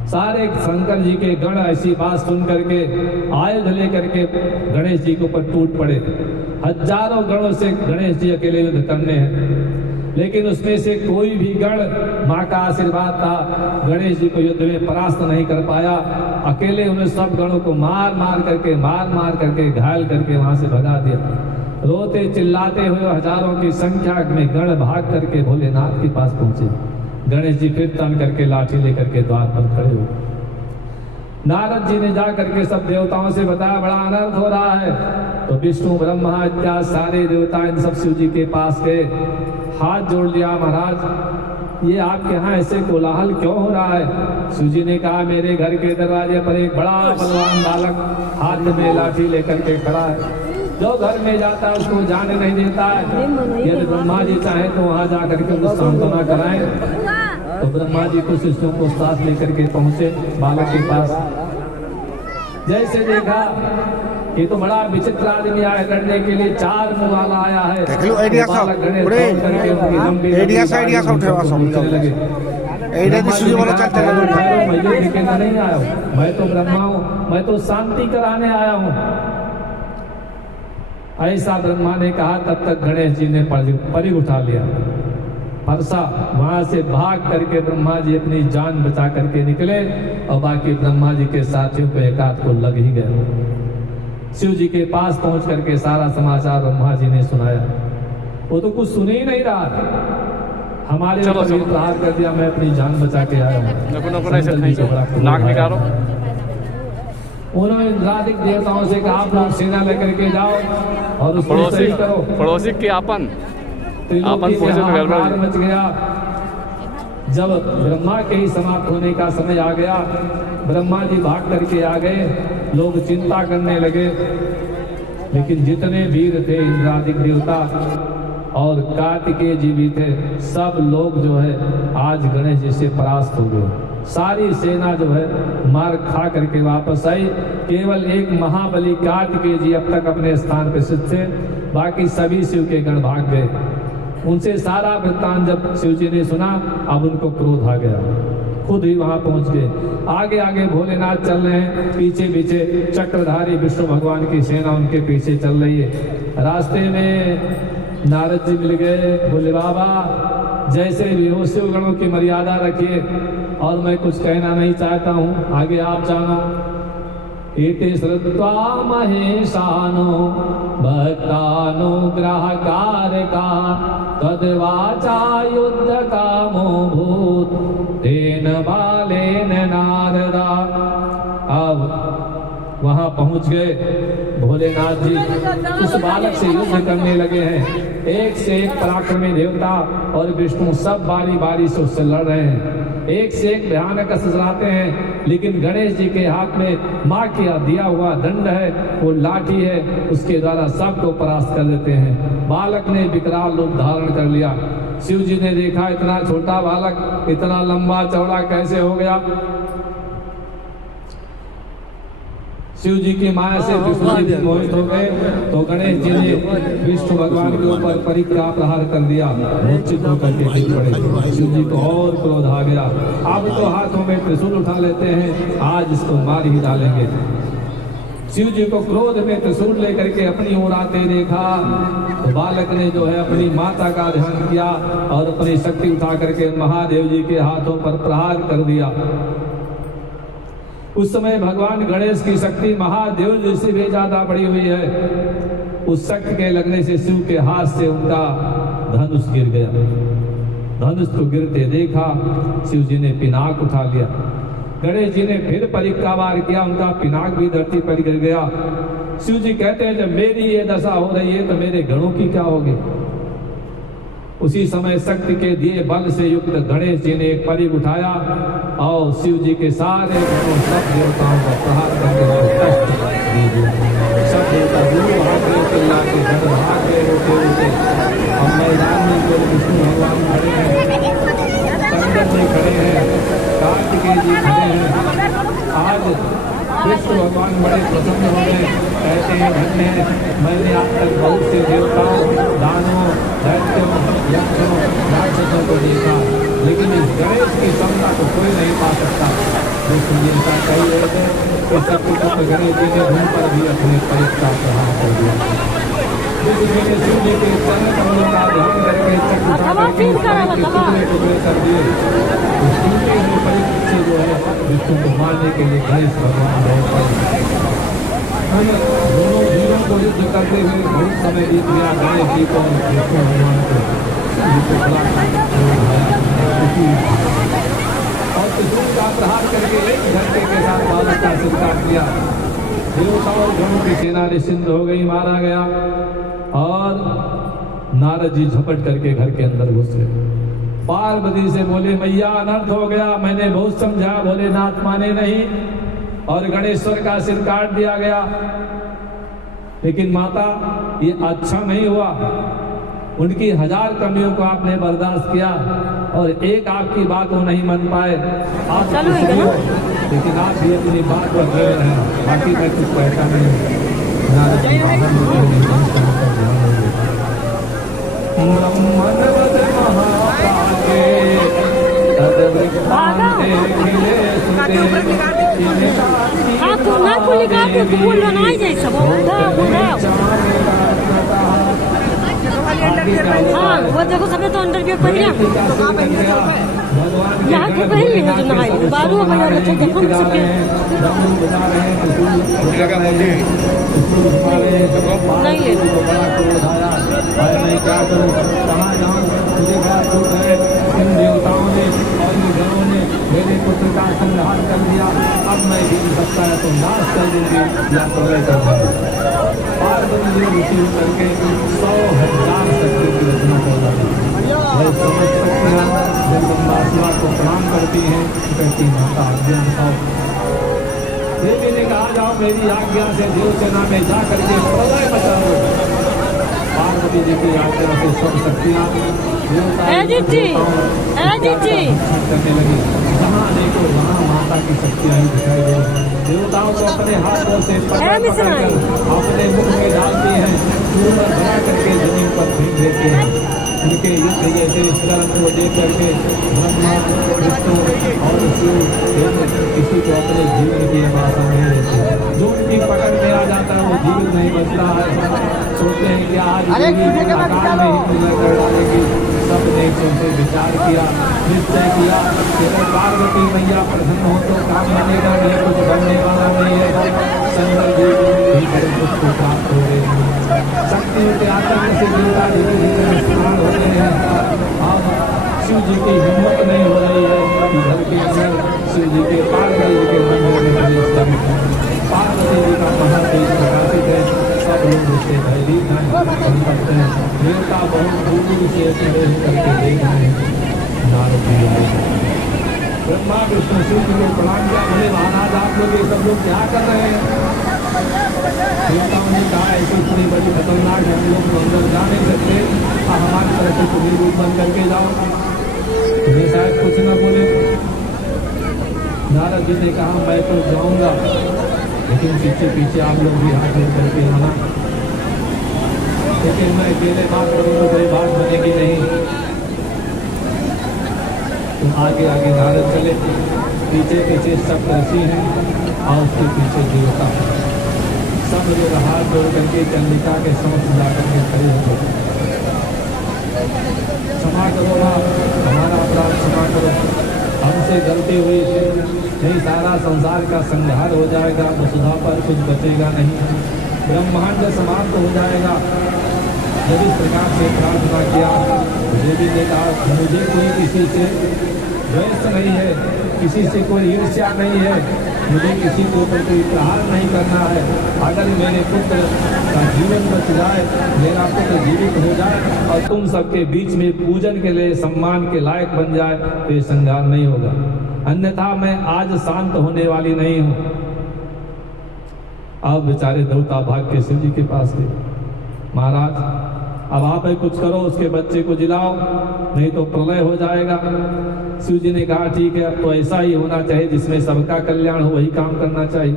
सारे शंकर जी के गण ऐसी बात सुन करके आयुध लेकर के गणेश जी के ऊपर टूट पड़े। हजारों गणों से गणेश जी अकेले युद्ध करने हैं, लेकिन उसमें से कोई भी गण माँ का आशीर्वाद था, गणेश जी को युद्ध में परास्त नहीं कर पाया। अकेले उन्हें सब गणों को मार मार करके घायल करके वहां से भगा दिया। रोते चिल्लाते हुए हजारों की संख्या में गण भाग करके भोलेनाथ के पास पहुंचे। गणेश जी फिर तन करके लाठी लेकर के द्वार पर खड़े हो। नारद जी ने जा करके सब देवताओं से बताया बड़ा अनर्थ हो रहा है। तो विष्णु ब्रह्मा इत्यादि सारे देवता इन सब शिव जी के पास गए, हाथ जोड़ लिया, महाराज ये आपके यहाँ ऐसे कोलाहल क्यों हो रहा है? शिव जी ने कहा मेरे घर के दरवाजे पर एक बड़ा बलवान बालक हाथ में लाठी लेकर के खड़ा है, जो घर में जाता है उसको जाने नहीं देता है। यदि ब्रह्मा जी चाहे तो वहां जाकर के उसको सांत्वना कराएं। तो ब्रह्मा जी कुछ शिष्यों को साथ लेकर के पहुंचे बालक के पास। जैसे देखा ये तो बड़ा विचित्र आदमी आया लड़ने के लिए, 4 मुंह वाला आया है। नहीं आया हूँ, मैं तो ब्रह्मा हूँ, मैं तो शांति कराने आया हूँ। ऐसा ब्रह्मा ने कहा। तब तक गणेश जी ने परिग उठा लिया, परसा वहां से भाग करके ब्रह्मा जी अपनी जान बचा करके निकले, और बाकी ब्रह्मा जी के साथियों को एक आध को लग ही गए। शिव जी के पास पहुंच करके सारा समाचार ब्रह्मा जी ने सुनाया। वो तो कुछ सुन ही नहीं रहा, हमारे ऊपर प्रहार कर दिया, मैं अपनी जान बचा के आया हूँ। उन्होंने इंद्रादिक देवताओं से कहा आप लोग सेना लेकर के जाओ और उसको सही करो। पड़ोसी के आपन मच गया। जब ब्रह्मा के ही समाप्त होने का समय आ गया, ब्रह्मा जी भाग करके आ गए, लोग चिंता करने लगे। लेकिन जितने वीर थे इंद्रादिक देवता और कार्तिकेय जी भी थे, सब लोग जो है आज गणेश जी से परास्त हो गए। सारी सेना जो है मार खा करके वापस आई। केवल एक महाबली कार्तिकेय जी अब तक अपने स्थान पर स्थित थे, बाकी सभी शिव के गण भाग गए। उनसे सारा वृत्तांत जब शिव जी ने सुना, अब उनको क्रोध आ गया, खुद ही वहां पहुंच गए। आगे आगे भोलेनाथ चल रहे हैं, पीछे पीछे चक्रधारी विष्णु भगवान की सेना उनके पीछे चल रही है। रास्ते में नारद जी मिल गए, बोले बाबा जैसे भी हो शिव गणों की मर्यादा रखिए, और मैं कुछ कहना नहीं चाहता हूँ, आगे आप जानो। इति श्रुत्वा महेशानो भक्तानुग्रहकारका तद्वाचा युद्ध कामो भूत तेन बालेन नारदा। अब वहां पहुंच गए भोलेनाथ जी, उस बालक से युद्ध करने लगे हैं। एक से एक पराक्रमी देवता और विष्णु सब बारी बारी से उससे लड़ रहे हैं, एक से एक भयानक अस्त्र चलाते हैं। लेकिन गणेश जी के हाथ में माँ का दिया हुआ दंड है, वो लाठी है, उसके द्वारा सबको परास्त कर देते हैं। बालक ने विकराल रूप धारण कर लिया। शिव जी ने देखा इतना छोटा बालक इतना लंबा चौड़ा कैसे हो गया। शिव जी की माया से विष्णु जी मोहित हो गए, तो गणेश जी ने विष्णु भगवान के ऊपर परिक्रमा प्रहार कर दिया, मूर्छित होकर के गिर पड़े। शिव जी को और क्रोध आ गया, अब तो हाथों में त्रिशूल उठा लेते हैं, आज इसको मार ही डालेंगे। शिव जी को क्रोध में त्रिशूल लेकर के अपनी ओर आते देखा, तो बालक ने जो है अपनी माता का ध्यान किया और अपनी शक्ति उठा करके महादेव जी के हाथों पर प्रहार कर दिया। उस समय भगवान गणेश की शक्ति महादेव जी से भी ज्यादा बड़ी हुई है। उस शक्ति के लगने से शिव के हाथ से उनका धनुष गिर गया। धनुष को गिरते देखा, शिव जी ने पिनाक उठा लिया। गणेश जी ने फिर परिक्रमा किया, उनका पिनाक भी धरती पर गिर गया। शिव जी कहते हैं जब मेरी ये दशा हो रही है तो मेरे गणों की क्या होगी। उसी समय शक्ति के दिए बल से युक्त गणेश जी ने एक परिघ उठाया और शिव जी के सारे गणों सब देवताओं का प्रहार करके सब देवता दूर भाग गए, चिल्ला के गण भाग गए रोते रोते। और मैदान में जो विष्णु भगवान खड़े हैं, शंकर जी खड़े हैं, कार्तिकेय जी खड़े हैं। आज विष्णु भगवान बड़े प्रसन्न हो गए, कहते हैं धन्य है, मैंने आज तक बहुत से देवताओं, दानवों, दैत्यों, यक्षों, राक्षसों को देखा, लेकिन इस गणेश की क्षमता को कोई नहीं पा सकता। विष्णु जी ऐसा कही रहे थे कि सबके पुत्र गणेश जी ने धूम पर भी अपने परिक्रमा प्रहार कर दिया। विष्णु जी ने शिव जी के चरण कमलों का ध्यान करके चक्र उठा करके टुकड़े टुकड़े कर दिए। उस टूटे हुए परिक्रमा से जो है विष्णु को मारने के लिए गणेश भगवान दोनों वीरों को युद्ध करते हुए बहुत समय बीत गया। गणेश जी को विष्णु भगवान को और त्रिशूल का प्रहार करके एक झटके के साथ बालक का सिर काट दिया। देवताओं और गणों की सेना निश्चिंत हो गई, मारा गया। और नारद जी झपट करके घर के अंदर घुस गए। पार्वती से बोले मैया अनर्थ हो गया, मैंने बहुत समझा, भोलेनाथ माने नहीं और गणेश्वर का सिर काट दिया गया। लेकिन माता ये अच्छा नहीं हुआ, उनकी 1000 कमियों को आपने बर्दाश्त किया और एक आपकी बात वो नहीं मान पाए। आप लेकिन आप भी अपनी बात पर गए हैं, बाकी मैं कुछ कहता नहीं। हाँ तो ना खुली काटे तो बोल बनाई जाए सब हाँ वो देखो सबने तो अंडरवियर पहन लिया यहाँ के पहन लिया जो नहाई बारू भैया बच्चे देखो सबके नहीं ले क्या करूँ कहाँ जाऊँ, मुझे बात छूट है। इन देवताओं ने और इन गणों ने मेरे पुत्र का संहार कर दिया, अब मैं भी सकता है तो नाश कर दूंगी या तो मैं कर दूंगी। पार्वती जी रुचि करके 100,000 शक्तियों की रचना कर रही समझ सकते हैं। जब ब्रह्माशिवा को प्रणाम करती हैं कहती माता आज्ञा बताओ। देवी ने कहा जाओ मेरी आज्ञा से देवसेना में जा करके प्रलय मचा दो। पार्वती जी की आज्ञा से सब शक्तियाँ करने लगी। जहाँ देखो वहाँ माता की शक्तियाँ ही दिखाई दे। देवताओं को अपने हाथों से अपने मुख में डालती हैं, चूरन बना करके जमीन पर फेंक देती हैं। उनके युद्ध जैसे स्मरण को देख करके ब्रह्मा विष्णु और शिव किसी को अपने जीवन की आशा नहीं रहती। जो उनकी पकड़ में आ जाता है वो जीवन नहीं बचता है। सोचते हैं कि आज आकार में ही कर डालेगी। सबने सोचे विचार किया, निश्चय किया कि अगर पार्वती मैया प्रसन्न हो तो काम बनेगा, नहीं कुछ बनने वाला नहीं है। शंकर जी भी बड़े दुख को प्राप्त हो रहे हैं। शक्ति के आतंक से देवता धीरे धीरे स्नान हो रहे हैं। अब शिव जी की हिम्मत नहीं हो रही है कि घर के अंदर शिव जी के पार्वती जी के मंदिर में प्रवेश करें। पार्वती जी का महादेव प्रकाशित है, सब लोग उससे भयभीत हैं, संतप्त हैं। देवता बहुत दूर से खड़े करके देख रहे हैं। नारद जी आए, ब्रह्मा विष्णु शिव जी को प्रणाम किया। बोले महाराज आप लोग ये सब लोग क्या कर रहे हैं। देवताओं ने कहा ऐसी इतनी बड़ी खतरनाक है, हम लोग तो अंदर जा नहीं सकते, हमारी तरफ से तुम्हें रूप बंद करके जाओ। तुम्हें शायद कुछ न बोले। नारद जी ने कहा मैं तो जाऊंगा, लेकिन पीछे पीछे आप लोग भी हाथ जोड़ करके आना, लेकिन मैं अकेले बात करूँ तो कोई बात बनेगी नहीं। तो आगे आगे नारद चले, पीछे पीछे सब ऋषि हैं और उसके पीछे देवता। सब लोग हाथ जोड़ करके चंडिका के समक्ष जाकर के खड़े हो गए। क्षमा करो ना, हमारा अपराध क्षमा करो, हमसे गलती हुई, नहीं सारा संसार का संहार हो जाएगा, वसुधा पर कुछ बचेगा नहीं, ब्रह्मांड समाप्त हो जाएगा। जब इस प्रकार से प्रार्थना किया, देवी ने कहा मुझे कोई किसी से द्वेष नहीं है, किसी से कोई ईर्ष्या नहीं है, मुझे किसी के ऊपर कोई प्रहार नहीं करना है। अगर मेरे पुत्र का जीवन बच जाए, मेरा पुत्र जीवित हो जाए और तुम सबके बीच में पूजन के लिए सम्मान के लायक बन जाए तो ये संहार नहीं होगा, अन्यथा मैं आज शांत होने वाली नहीं हूं। अब बेचारे देवता भाग के शिव जी के पास गए, महाराज अब आप ही कुछ करो, उसके बच्चे को जिलाओ, नहीं तो प्रलय हो जाएगा। शिव जी ने कहा ठीक है, अब तो ऐसा ही होना चाहिए, जिसमें सबका कल्याण हो वही काम करना चाहिए।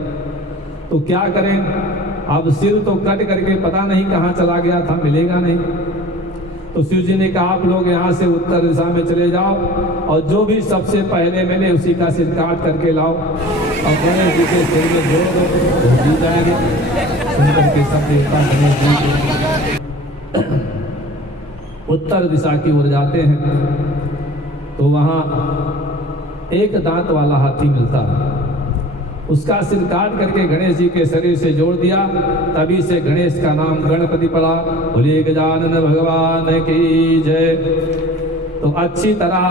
तो क्या करें, अब सिर तो कट करके पता नहीं कहाँ चला गया था, मिलेगा नहीं। तो शिव जी ने कहा आप लोग यहाँ से उत्तर दिशा में चले जाओ और जो भी सबसे पहले मिले उसी का सिर काट करके लाओ और गणेश जी के सिर में जोड़ दो, तो जी जाएगा। सुनकर के सब देवता गणेश जी उत्तर दिशा की ओर जाते हैं तो वहां एक दांत वाला हाथी मिलता है, उसका सिर काट करके गणेश जी के शरीर से जोड़ दिया। तभी से गणेश का नाम गणपति पड़ा। बोलिए गजानन भगवान की जय। तो अच्छी तरह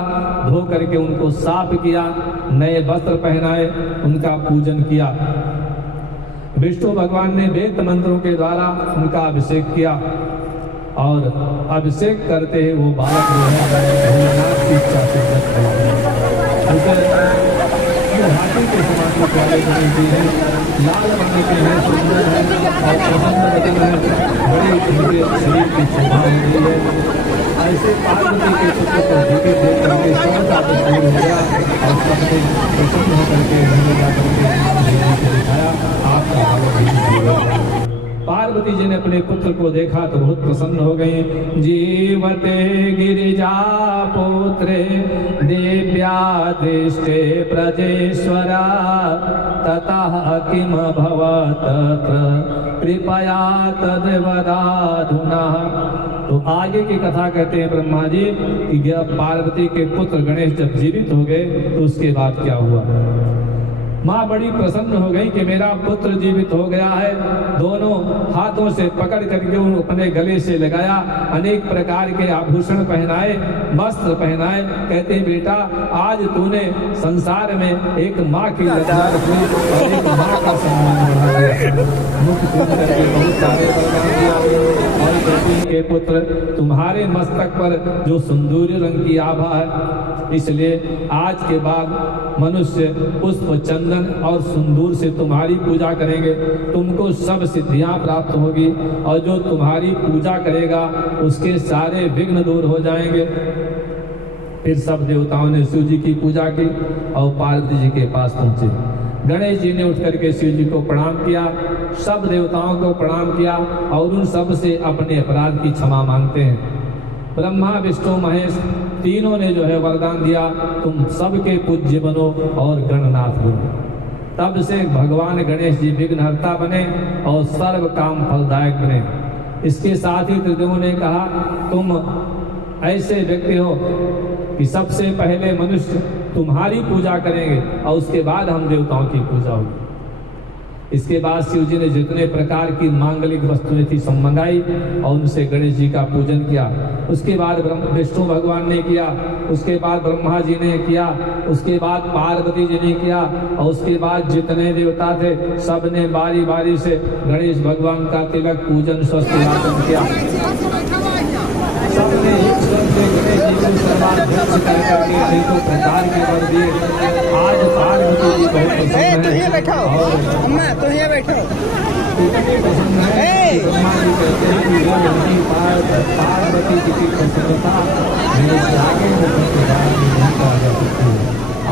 धो करके उनको साफ किया, नए वस्त्र पहनाए, उनका पूजन किया। विष्णु भगवान ने वेद मंत्रों के द्वारा उनका अभिषेक किया और अभिषेक करते ही वो बालक जो है भोलेनाथ की इच्छा से हाथी के समान को प्यारे गणेश जी हैं, लाल रंग के हैं, सुंदर है और प्रसन्न वदन है, बड़े उनके शरीर की शोभा हो रही है। ऐसे पार्वती के पुत्र को जीते देख करके सबका दूर हो गया और सबको प्रसन्न होकर के उन्होंने जाकर के दिखाया आपका। पार्वती जी ने अपने पुत्र को देखा तो बहुत प्रसन्न हो गई। जीवते गिरिजा पुत्रे देव्या दृष्टे प्रजेश्वरा ततः किम भवत कृपया तद्वदाधुना। तो आगे की कथा कहते हैं ब्रह्मा जी कि पार्वती के पुत्र गणेश जब जीवित हो गए तो उसके बाद क्या हुआ। माँ बड़ी प्रसन्न हो गई कि मेरा पुत्र जीवित हो गया है। दोनों हाथों से पकड़ करके उन अपने गले से लगाया, अनेक प्रकार के आभूषण पहनाए, वस्त्र पहनाए। कहते बेटा आज तूने संसार में एक माँ की रक्षा रखी और एक माँ का सम्मान बढ़ा दिया, मुख खोल करके बहुत सारे वरदान दिया। और के पुत्र तुम्हारे मस्तक पर जो सिंदूर रंग की आभा है, इसलिए आज के बाद मनुष्य पुष्प चंदन और सिंदूर से तुम्हारी पूजा करेंगे, तुमको सब सिद्धियां प्राप्त होगी और जो तुम्हारी पूजा करेगा उसके सारे विघ्न दूर हो जाएंगे। फिर सब देवताओं ने शिव जी की पूजा की और पार्वती जी के पास पहुंचे। गणेश जी ने उठ करके शिव जी को प्रणाम किया, सब देवताओं को प्रणाम किया और उन सब से अपने अपराध की क्षमा मांगते हैं। ब्रह्मा विष्णु महेश तीनों ने जो है वरदान दिया, तुम सबके पूज्य बनो और गणनाथ बनो। तब से भगवान गणेश जी विघ्नहर्ता बने और सर्व काम फलदायक बने। इसके साथ ही त्रिदेवों ने कहा तुम ऐसे व्यक्ति हो कि सबसे पहले मनुष्य तुम्हारी पूजा करेंगे और उसके बाद हम देवताओं की पूजा होगी। इसके बाद शिव जी ने जितने प्रकार की मांगलिक वस्तुएं थी सब मंगाई और उनसे गणेश जी का पूजन किया। उसके बाद विष्णु भगवान ने किया, उसके बाद ब्रह्मा जी ने किया, उसके बाद पार्वती जी ने किया और उसके बाद जितने देवता थे सब ने बारी बारी से गणेश भगवान का तिलक पूजन स्वस्तिवाचन किया। सबने एक स्वर से गणेश जी को सर्वाध्यक्ष कर करके अनेकों प्रकार के वर दिए। आज पार्वती जी बहुत प्रसन्न है और इतनी प्रसन्न है कि ब्रह्मा जी कहते हैं कि वो लड़की पार्वती जी की प्रसन्नता मेरे आगे नहीं कहा जा सकती है।